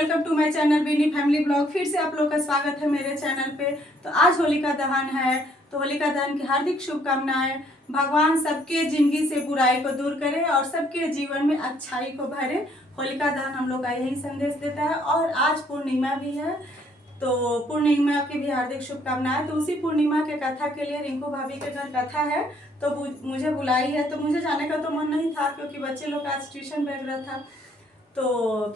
Welcome to my channel Bini family blog. फिर से आप लोग का स्वागत है मेरे चैनल पे। तो आज होलिका दहन है, तो होलिका दहन की हार्दिक शुभकामनाएं। भगवान सबके जिंदगी से बुराई को दूर करे और सबके जीवन में अच्छाई को भरे। होलिका दहन हम लोग का यही संदेश देता है। और आज पूर्णिमा भी है, तो पूर्णिमा की भी हार्दिक शुभकामनाएं। तो उसी पूर्णिमा के कथा के लिए रिंकू भाभी के घर कथा है, तो मुझे बुलाई है। तो मुझे जाने का तो मन नहीं था क्योंकि बच्चे लोग का आज ट्यूशन बैठ रहा था, तो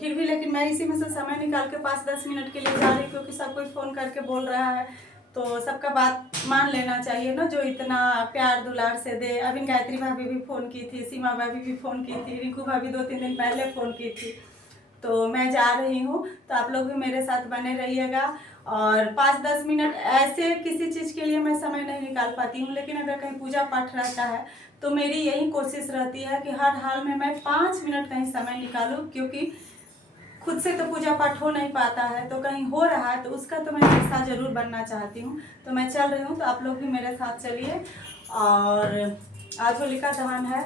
फिर भी लेकिन मैं इसी में से समय निकाल के 5-10 मिनट के लिए जा रही, क्योंकि सब कोई फ़ोन करके बोल रहा है तो सबका बात मान लेना चाहिए ना, जो इतना प्यार दुलार से दे। अभी गायत्री भाभी भी फ़ोन की थी, सीमा भाभी भी फ़ोन की थी, रिंकू भाभी 2-3 दिन पहले फ़ोन की थी। तो मैं जा रही हूँ, तो आप लोग भी मेरे साथ बने रहिएगा। और 5-10 मिनट ऐसे किसी चीज़ के लिए मैं समय नहीं निकाल पाती हूँ, लेकिन अगर कहीं पूजा पाठ रहता है तो मेरी यही कोशिश रहती है कि हर हाल में मैं 5 मिनट कहीं समय निकालूं, क्योंकि खुद से तो पूजा पाठ हो नहीं पाता है, तो कहीं हो रहा है तो उसका तो मैं हिस्सा जरूर बनना चाहती हूँ। तो मैं चल रही हूँ, तो आप लोग भी मेरे साथ चलिए। और आज होलिका दहन है,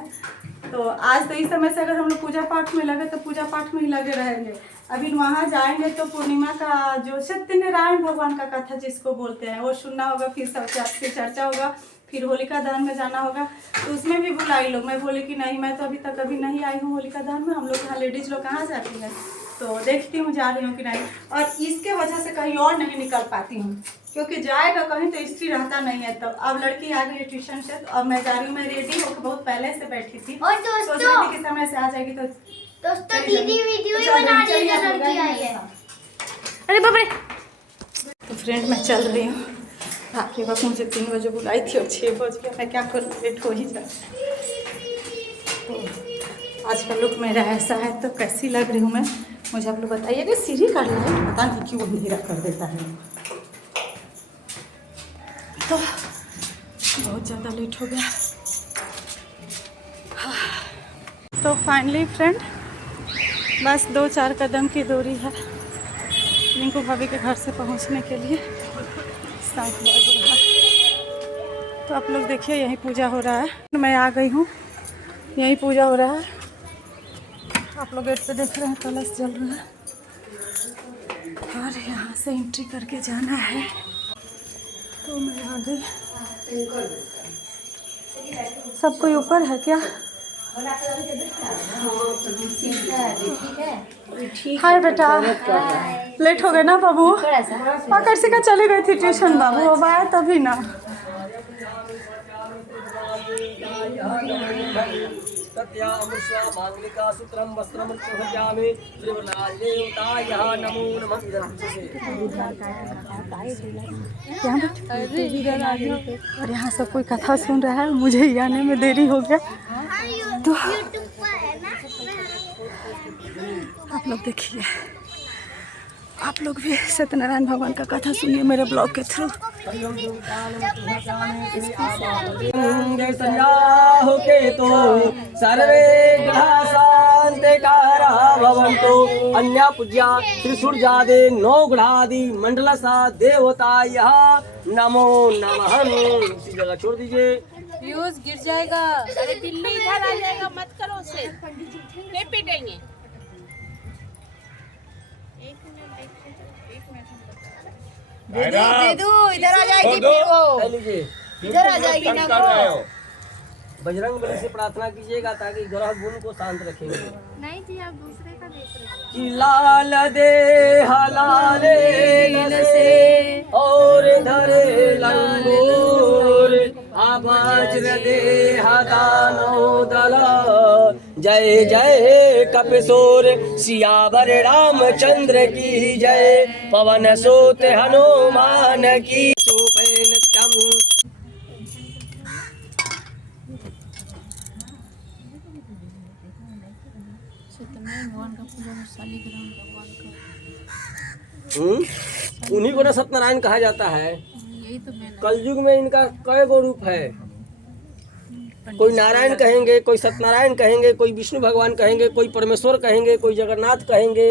तो आज तो इस समय से अगर हम लोग पूजा पाठ में लगे तो पूजा पाठ में ही लगे रहेंगे। अभी वहाँ जाएंगे तो पूर्णिमा का जो सत्यनारायण भगवान का कथा जिसको बोलते हैं वो सुनना होगा, फिर सबसे अच्छी चर्चा होगा, फिर होलिका दहन में जाना होगा। तो उसमें भी बुलाई लोग। मैं बोली कि नहीं, मैं तो अभी तक कभी नहीं आई हूँ होलिका दहन में। हम लोग यहाँ लेडीज़ लोग कहाँ जाती है, तो देखती हूँ जा रही हूँ कि नहीं। और इसके वजह से कहीं और नहीं निकल पाती हूँ, क्योंकि जाएगा कहीं तो स्त्री रहता नहीं है। तो अब लड़की आ गई है ट्यूशन से, तो अब मैं जा रही हूँ। मैं रेडी होकर बहुत पहले से बैठी थी, और सोच रही थी कि समय से आ जाएगी। तो दोस्तों दीदी वीडियो ही बना रही है, लड़की आई है। अरे बाप रे। तो फ्रेंड मैं चल रही हूँ। आपके वक्त मुझे 3 बजे बुलाई थी और 6 बज गया। मैं क्या करूँ, लेट हो ही जाए। तो आज का लुक मेरा ऐसा है, तो कैसी लग रही हूँ मैं, मुझे आप लोग बताइएगा। सीढ़ी का लाइट पता नहीं क्यों अंधेरा कर देता है, तो बहुत ज़्यादा लेट हो गया। तो फाइनली फ्रेंड बस 2-4 कदम की दूरी है रिंकू भाभी के घर से पहुंचने के लिए। 7 बज रहा है। तो आप लोग देखिए, यहीं पूजा हो रहा है। मैं आ गई हूँ, यहीं पूजा हो रहा है। आप लोग गेट पे देख रहे हैं, कलश जल रहा है। और यहाँ से एंट्री करके जाना है। तो मैं आ गई। सब कोई ऊपर है क्या? हाय बेटा, लेट हो गए ना बाबू? आकर्षिका का चली गई थी ट्यूशन, बाबू अब आया तभी ना। सूत्रम वस्त्रम प्रभजामि त्रिवनादेवतायः नमो नमः। और यहाँ सब कोई कथा सुन रहा है, मुझे ही आने में देरी हो गया। तो आप लोग देखिए, आप लोग भी सत्यनारायण भगवान का कथा सुनिए मेरे ब्लॉग के थ्रू। सर्वे ग्रहाः शान्तिकारा भवन्तु। अन्या पूज्या श्री सूर्यादि 9 ग्रहादि मंडलसा देवतायः नमो नमः। इसी जगह छोड़ दीजिए, व्यूज गिर जाएगा। अरे बिल्ली इधर आ जाएगा, मत करो उसे, नहीं पीटेंगे। दे दो, इधर आ जाएगी वो, लीजिए, इधर आ जाएगी ना वो। बजरंग बली से प्रार्थना कीजिएगा ताकि ग्रह गुण को शांत रखेंगे। नहीं जी, आप दूसरे का देख रहे हैं। कि लाल दे हलाले से और धरे लंगूर आवाज्र दे हदानो दला। जय जय कपिशोर सियावर रामचंद्र की जय। पवन सुत हनुमान की नित्यम। उन्हीं को ना सत्यनारायण कहा जाता है। कलयुग में इनका कई गो रूप है। कोई नारायण कहेंगे, कोई सत्यनारायण कहेंगे, कोई विष्णु भगवान कहेंगे, कोई परमेश्वर कहेंगे, कोई जगन्नाथ कहेंगे।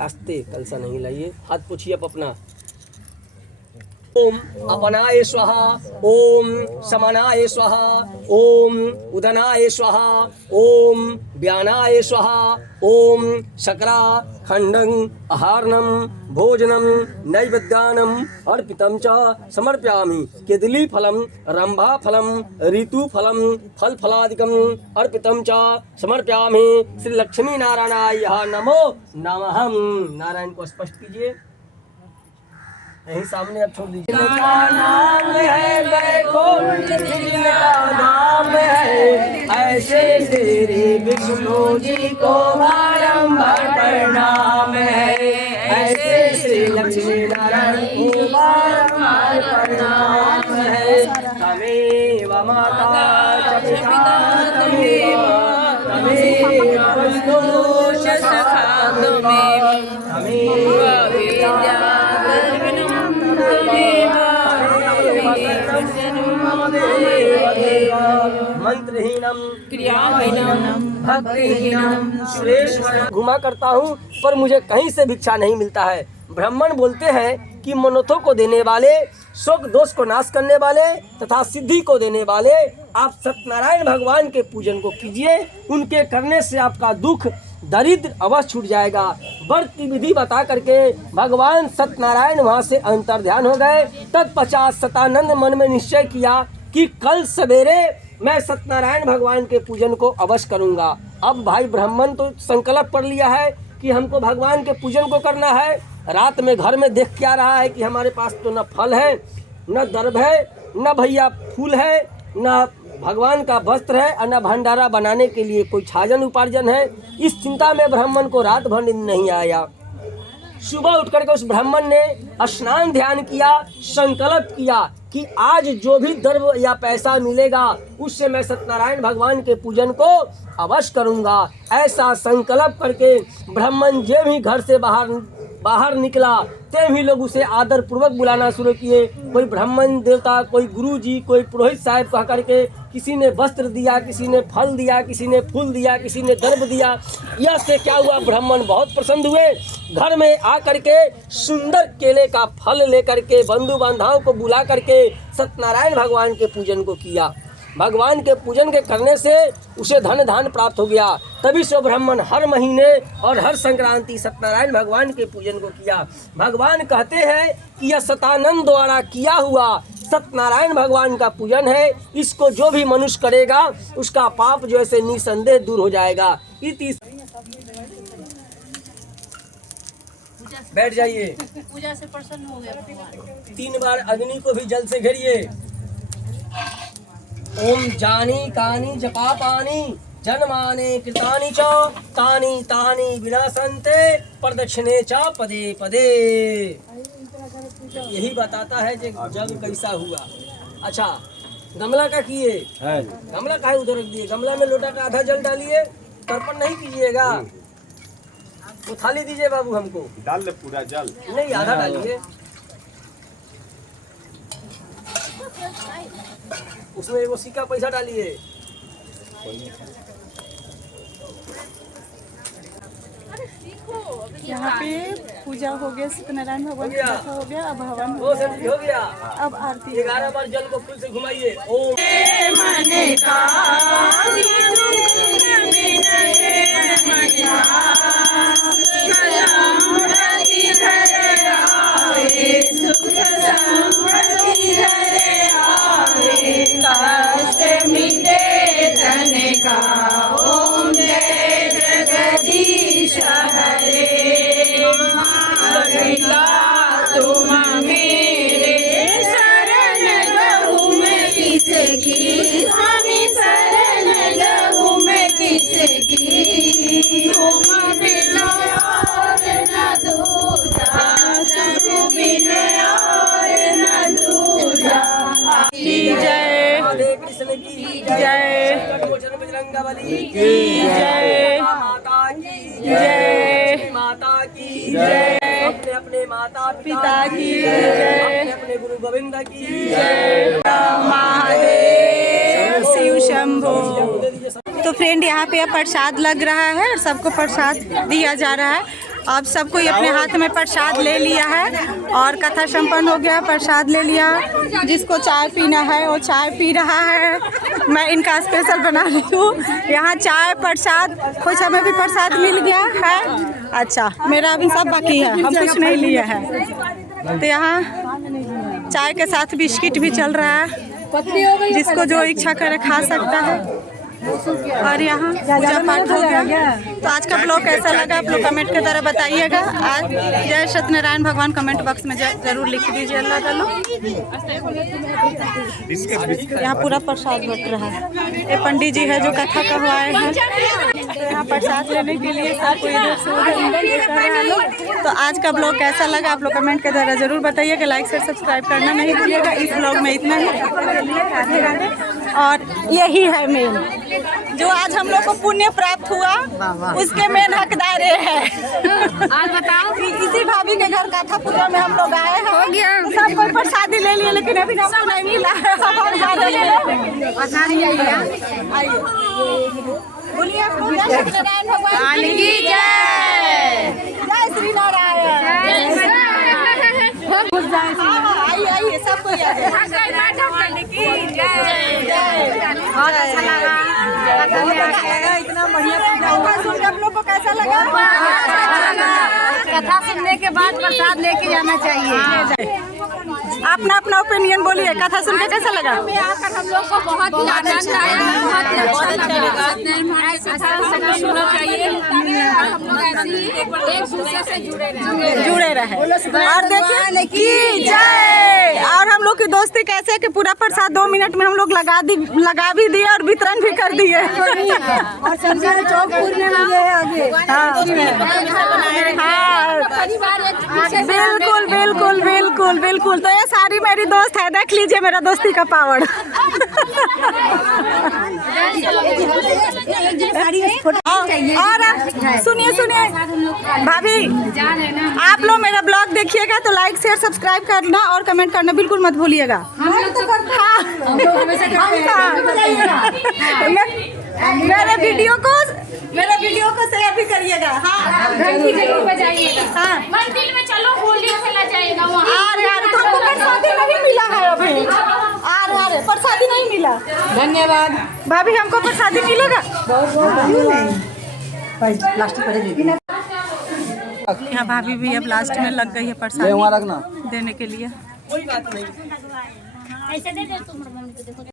आस्ते कलसा नहीं लाइए, हाथ पूछिए आप अपना। ओम अपनाय स्वाहा, ओम समनाय स्वाहा, ओम उदनाय स्वाहा, ओम व्यानाय स्वाहा, ओम शकरा खंडं आहारणं भोजनं नैवेद्यानं अर्पितं च समर्पयामि। केदली फलं रंभा फलं ऋतु फलं फल फलादिकं अर्पितं च समर्पयामि। श्री लक्ष्मी नारायणाय नमो नमः। नारायण को स्पष्ट कीजिए, यही सामने अब छोड़ दीजिए। का नाम है वैकुंठ जिसका नाम है, ऐसे तेरे विष्णु जी को बारंबार प्रणाम है, ऐसे श्री लक्ष्मी नारायण को बारंबार प्रणाम है। तमेव माता च पिता तमेव, तमेव बंधु च सखा तमेव, तमेव विद्या मंत्रहीनम क्रियाहीनम भक्तिहीनम सुरेश्वर घुमा करता हूँ पर मुझे कहीं से भिक्षा नहीं मिलता है। ब्राह्मण बोलते हैं कि मनोथों को देने वाले, शोक दोष को नाश करने वाले तथा सिद्धि को देने वाले आप सत्यनारायण भगवान के पूजन को कीजिए, उनके करने से आपका दुख दरिद्र अवश्य छूट जाएगा। व्रत की विधि बता करके भगवान सत्यनारायण वहाँ से अंतर्ध्यान हो गए। तत्पश्चात सतानंद मन में निश्चय किया कि कल सवेरे मैं सत्यनारायण भगवान के पूजन को अवश्य करूँगा। अब भाई ब्राह्मण तो संकल्प कर लिया है कि हमको भगवान के पूजन को करना है। रात में घर में देख क्या रहा है कि हमारे पास तो न फल है, न दर्भ है, न भैया फूल है, न भगवान का वस्त्र है, और न भंडारा बनाने के लिए कोई छाजन उपार्जन है। इस चिंता में ब्राह्मण को रात भर नींद नहीं आया। सुबह उठकर के उस ब्राह्मण ने स्नान ध्यान किया, संकल्प किया कि आज जो भी द्रव्य या पैसा मिलेगा उससे मैं सत्यनारायण भगवान के पूजन को अवश्य करूंगा। ऐसा संकल्प करके ब्राह्मण जे भी घर से बाहर निकला ते भी लोग उसे आदर पूर्वक बुलाना शुरू किए। कोई ब्राह्मण देवता, कोई गुरु जी, कोई पुरोहित साहब कह करके किसी ने वस्त्र दिया, किसी ने फल दिया, किसी ने फूल दिया, किसी ने दर्भ दिया। यह से क्या हुआ, ब्राह्मण बहुत प्रसन्न हुए। घर में आकर के सुंदर केले का फल लेकर के बंधु बांधवों को बुला करके सत्यनारायण भगवान के पूजन को किया। भगवान के पूजन के करने से उसे धन धान प्राप्त हो गया। तभी से ब्राह्मण हर महीने और हर संक्रांति सत्यनारायण भगवान के पूजन को किया। भगवान कहते हैं कि यह सतानंद द्वारा किया हुआ सत्यनारायण भगवान का पूजन है। इसको जो भी मनुष्य करेगा उसका पाप जो है निसंदेह दूर हो जाएगा। बैठ जाइए। पूजा से प्रसन्न हो गया भगवान। 3 बार अग्नि को भी जल से घेरिए। ओम जानी कानी जपा पानी जन्माने कृतानि च तानि तानि विनाशन्ते प्रदक्षिणे च पदे पदे। यही बताता है कि जग कैसा हुआ। अच्छा, गमला का किए, गमला का उधर रख दिए। गमला में लोटा का आधा जल डालिए, तर्पण नहीं कीजिएगा। वो थाली दीजिए बाबू हमको। डाल ले पूरा जल, नहीं आधा डालिए। उसमें वो सिक्का पैसा डालिए। यहाँ पे पूजा हो गया, सत्यनारायण भगवान की कथा हो गया। अब हवन वो सब हो गया। अब आरती। 11 बार जल को फूल से घुमाइए। ओम अपने माता पिता की जय, अपने गुरु गोविंद की जय, महादेव शिव शंभो। तो फ्रेंड यहाँ पे प्रसाद लग रहा है और सबको प्रसाद दिया जा रहा है। अब सब कोई अपने हाथ में प्रसाद ले लिया है और कथा संपन्न हो गया। प्रसाद ले लिया, जिसको चाय पीना है वो चाय पी रहा है। मैं इनका स्पेशल बना रही हूँ। यहाँ चाय प्रसाद, कुछ हमें भी प्रसाद मिल गया है। अच्छा, मेरा अभी सब बाकी है, हम कुछ नहीं लिए हैं। तो यहाँ चाय के साथ बिस्किट भी चल रहा है, जिसको जो इच्छा करे खा सकता है। और यहाँ पूजा पाठ हो गया। तो आज का ब्लॉग कैसा लगा आप लोग कमेंट के द्वारा बताइएगा। आज जय सत्यनारायण भगवान कमेंट बॉक्स में जरूर लिख दीजिए। अल्लाह ताला। यहाँ पूरा प्रसाद बट रहा है। ये पंडित जी है जो कथा कहवाए हैं। तो यहाँ प्रसाद लेने के लिए सबको इधर से उधर। तो आज का ब्लॉग कैसा लगा आप लोग कमेंट के द्वारा जरूर बताइएगा। लाइक शेयर सब्सक्राइब करना नहीं भूलिएगा। इस ब्लॉग में इतना ही। राधे राधे। और यही है मेन, जो आज हम लोग को पुण्य प्राप्त हुआ, उसके मेन हकदार है। आज बताओ, इसी भाभी के घर कथा पूजा में हम लोग आए हैं। हो गया, सब कोई प्रसादी ले लिए, लेकिन अभी हमको नहीं मिला है। आइए, बोलिए सत्यनारायण भगवान की जय। जय श्री नारायण। आइए आइए, सब कोई आइए। बहुत अच्छा लगा, इतना बढ़िया पूजा सुन के आप लोग को कैसा लगा? कथा सुनने के बाद प्रसाद लेके जाना चाहिए। अपना अपना ओपिनियन बोलिए, कथा सुन के कैसा लगा? आकर हम लोग को बहुत ही आनंद आया, बहुत अच्छा लगा। सुनना चाहिए, हम लोग ऐसे ही एक दूसरे से जुड़े रहे। और देखिए की जय। और हम लोग की दोस्ती कैसे है कि पूरा प्रसाद 2 मिनट में हम लोग लगा भी दिए और वितरण भी कर दिए। और चौकपुर में आगे। बिल्कुल बिल्कुल बिल्कुल बिल्कुल। तो ये सारी मेरी दोस्त है, देख लीजिए मेरा दोस्ती का पावर। और सुनिए सुनिए भाभी, आप लोग मेरा ब्लॉग देखिएगा तो लाइक शेयर सब्सक्राइब करना और कमेंट करना बिल्कुल मत भूलिएगा। मेरे वीडियो को शेयर भी करिएगा। हाँ, जरूर बजाइएगा। हाँ, मंदिर में चलो, होली खेला जाएगा वहाँ। तो हमको प्रसादी नहीं मिला है अभी। अरे प्रसादी नहीं मिला। धन्यवाद भाभी, हमको प्रसादी मिलेगा। यहाँ भाभी भी अब लास्ट में लग गई है प्रसादी देने के लिए। ऐसे दे दे तुम।